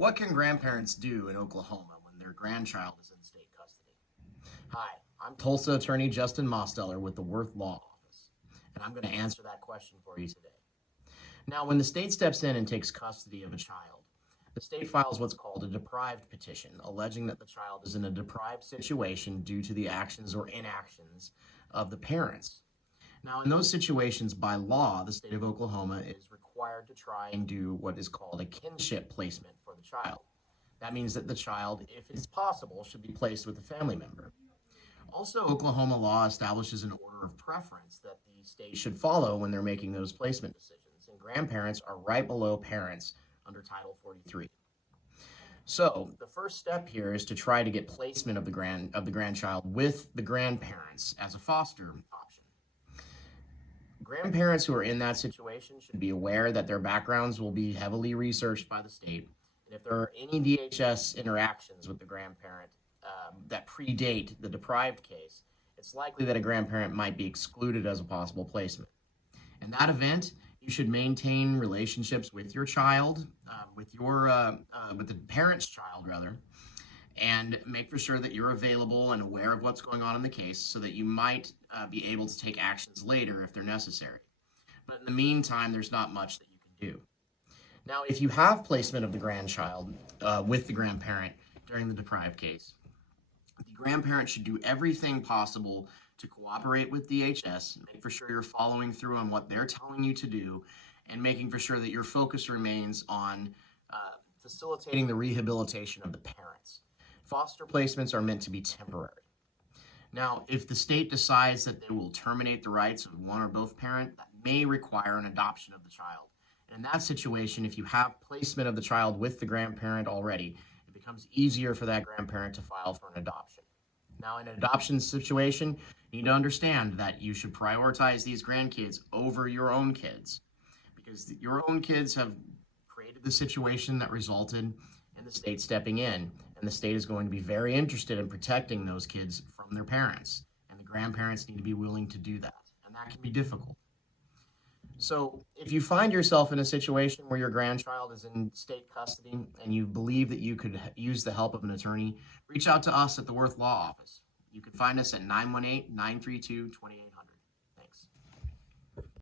What can grandparents do in Oklahoma when their grandchild is in state custody? Hi, I'm Tulsa attorney Justin Mosteller with the Worth Law Office, and I'm going to answer that question for you today. Now, when the state steps in and takes custody of a child, the state files what's called a deprived petition, alleging that the child is in a deprived situation due to the actions or inactions of the parents. Now, in those situations, by law, the state of Oklahoma is required to try and do what is called a kinship placement for the child. That means that the child, if it's possible, should be placed with a family member. Also, Oklahoma law establishes an order of preference that the state should follow when they're making those placement decisions, and grandparents are right below parents under Title 43. So, the first step here is to try to get placement of the grandchild with the grandparents as a foster option. Grandparents who are in that situation should be aware that their backgrounds will be heavily researched by the state. And if there are any DHS interactions with the grandparent that predate the deprived case, it's likely that a grandparent might be excluded as a possible placement. In that event, you should maintain relationships with your child, with the parent's child rather, and make for sure that you're available and aware of what's going on in the case so that you might be able to take actions later if they're necessary. But in the meantime, there's not much that you can do. Now, if you have placement of the grandchild with the grandparent during the deprived case, the grandparent should do everything possible to cooperate with DHS, make for sure you're following through on what they're telling you to do, and making for sure that your focus remains on facilitating the rehabilitation of the parents. Foster placements are meant to be temporary. Now, if the state decides that they will terminate the rights of one or both parent, that may require an adoption of the child. And in that situation, if you have placement of the child with the grandparent already, it becomes easier for that grandparent to file for an adoption. Now, in an adoption situation, you need to understand that you should prioritize these grandkids over your own kids because your own kids have created the situation that resulted in the state stepping in, and the state is going to be very interested in protecting those kids from their parents, and the grandparents need to be willing to do that, and that can be difficult. So, if you find yourself in a situation where your grandchild is in state custody and you believe that you could use the help of an attorney, reach out to us at the Worth Law Office. You can find us at 918 932 2800.